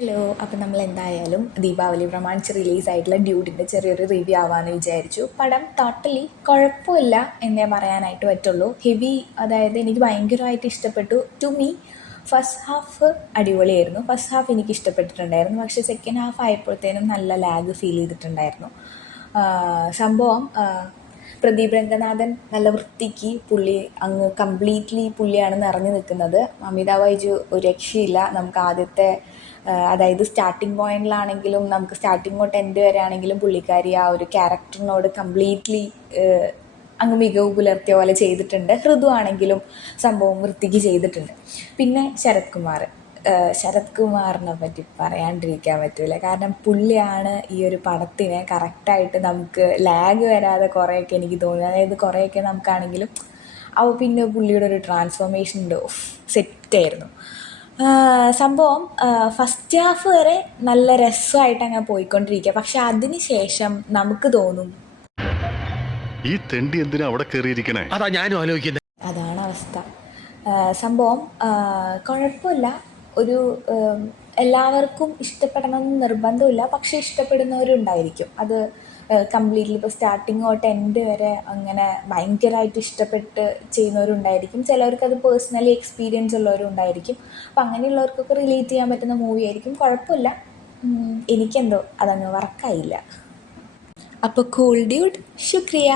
Hello. അപ്പം നമ്മൾ എന്തായാലും ദീപാവലി പ്രമാണിച്ച് റിലീസായിട്ടുള്ള ഡ്യൂഡിൻ്റെ ചെറിയൊരു റിവ്യൂ ആവാമെന്ന് വിചാരിച്ചു. പടം ടോട്ടലി കുഴപ്പമില്ല എന്നേ പറയാനായിട്ട് പറ്റുള്ളൂ. ഹെവി, അതായത് എനിക്ക് ഭയങ്കരമായിട്ട് ഇഷ്ടപ്പെട്ടു. ടു മീ ഫസ്റ്റ് ഹാഫ് അടിപൊളിയായിരുന്നു. ഫസ്റ്റ് ഹാഫ് എനിക്ക് ഇഷ്ടപ്പെട്ടിട്ടുണ്ടായിരുന്നു. പക്ഷേ സെക്കൻഡ് ഹാഫ് ആയപ്പോഴത്തേനും നല്ല ലാഗ് ഫീൽ ചെയ്തിട്ടുണ്ടായിരുന്നു. സംഭവം പ്രദീപ് രംഗനാഥൻ നല്ല വൃത്തിക്ക് പുള്ളി അങ്ങ് കംപ്ലീറ്റ്ലി പുള്ളിയാണ് നിറഞ്ഞു നിൽക്കുന്നത്. മമിത ബൈജു ഒരു രക്ഷയില്ല. നമുക്ക് ആദ്യത്തെ അതായത് സ്റ്റാർട്ടിങ് പോയിന്റിലാണെങ്കിലും നമുക്ക് സ്റ്റാർട്ടിങ് തൊട്ട് എൻഡ് വരെ ആണെങ്കിലും പുള്ളിക്കാരി ആ ഒരു ക്യാരക്ടറിനോട് കംപ്ലീറ്റ്ലി അങ്ങ് മികവ് പുലർത്തിയ പോലെ ചെയ്തിട്ടുണ്ട്. ഋതു ആണെങ്കിലും സംഭവം വൃത്തിക്ക് ചെയ്തിട്ടുണ്ട്. പിന്നെ ശരത് കുമാറിനെ പറ്റി പറയാണ്ടിരിക്കാൻ പറ്റില്ല. കാരണം പുള്ളിയാണ് ഈ ഒരു പടത്തിനെ കറക്റ്റായിട്ട് നമുക്ക് ലാഗ് വരാതെ കുറേയൊക്കെ എനിക്ക് തോന്നി. അതായത് കുറേയൊക്കെ നമുക്കാണെങ്കിലും പിന്നെ പുള്ളിയുടെ ഒരു ട്രാൻസ്ഫോർമേഷൻ ഉണ്ട്. സെറ്റായിരുന്നു സംഭവം. ഫസ്റ്റ് ഹാഫ് വരെ നല്ല രസമായിട്ട് അങ്ങനെ പോയിക്കൊണ്ടിരിക്കുക. പക്ഷെ അതിന് ശേഷം നമുക്ക് തോന്നും ഈ തെണ്ടി എന്തിനാ അവിടെ കയറിയിരിക്കണേ. അതാ ഞാനും ആലോചിക്കുന്നത്. അതാണ് അവസ്ഥ. സംഭവം കുഴപ്പമില്ല. ഒരു എല്ലാവർക്കും ഇഷ്ടപ്പെടണമെന്ന് നിർബന്ധമില്ല. പക്ഷേ ഇഷ്ടപ്പെടുന്നവരുണ്ടായിരിക്കും. അത് കംപ്ലീറ്റ്ലി ഇപ്പോൾ സ്റ്റാർട്ടിങ് തൊട്ട് എൻഡ് വരെ അങ്ങനെ ഭയങ്കരമായിട്ട് ഇഷ്ടപ്പെട്ട് ചെയ്യുന്നവരുണ്ടായിരിക്കും. ചിലവർക്കത് പേഴ്സണലി എക്സ്പീരിയൻസ് ഉള്ളവരും ഉണ്ടായിരിക്കും. അപ്പം അങ്ങനെയുള്ളവർക്കൊക്കെ റിലേറ്റ് ചെയ്യാൻ പറ്റുന്ന മൂവി ആയിരിക്കും. കുഴപ്പമില്ല. എനിക്കെന്തോ അതങ്ങ് വർക്കായില്ല. അപ്പോൾ കൂൾ ഡ്യൂഡ്, ശുക്രിയ.